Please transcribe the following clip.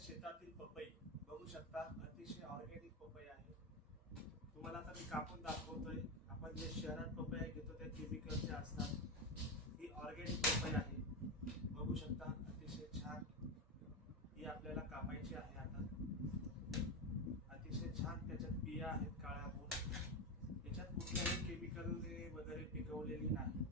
शेतातील पपई बघू शकता, अतिशय ऑर्गॅनिक पपई आहे। तुम्हाला आता मी कापून दाखवतोय। आपण जे शहरात पपई घेतो त्या केमिकलचे असतात, ही ऑर्गॅनिक पपई आहे। बघू शकता, अतिशय छान ही आपल्याला कापायची आहे। आता अतिशय छान त्याच्यात बिया आहेत काळ्या भोर, याच्यात कुठल्याही केमिकल वगैरे पिकवलेली नाही।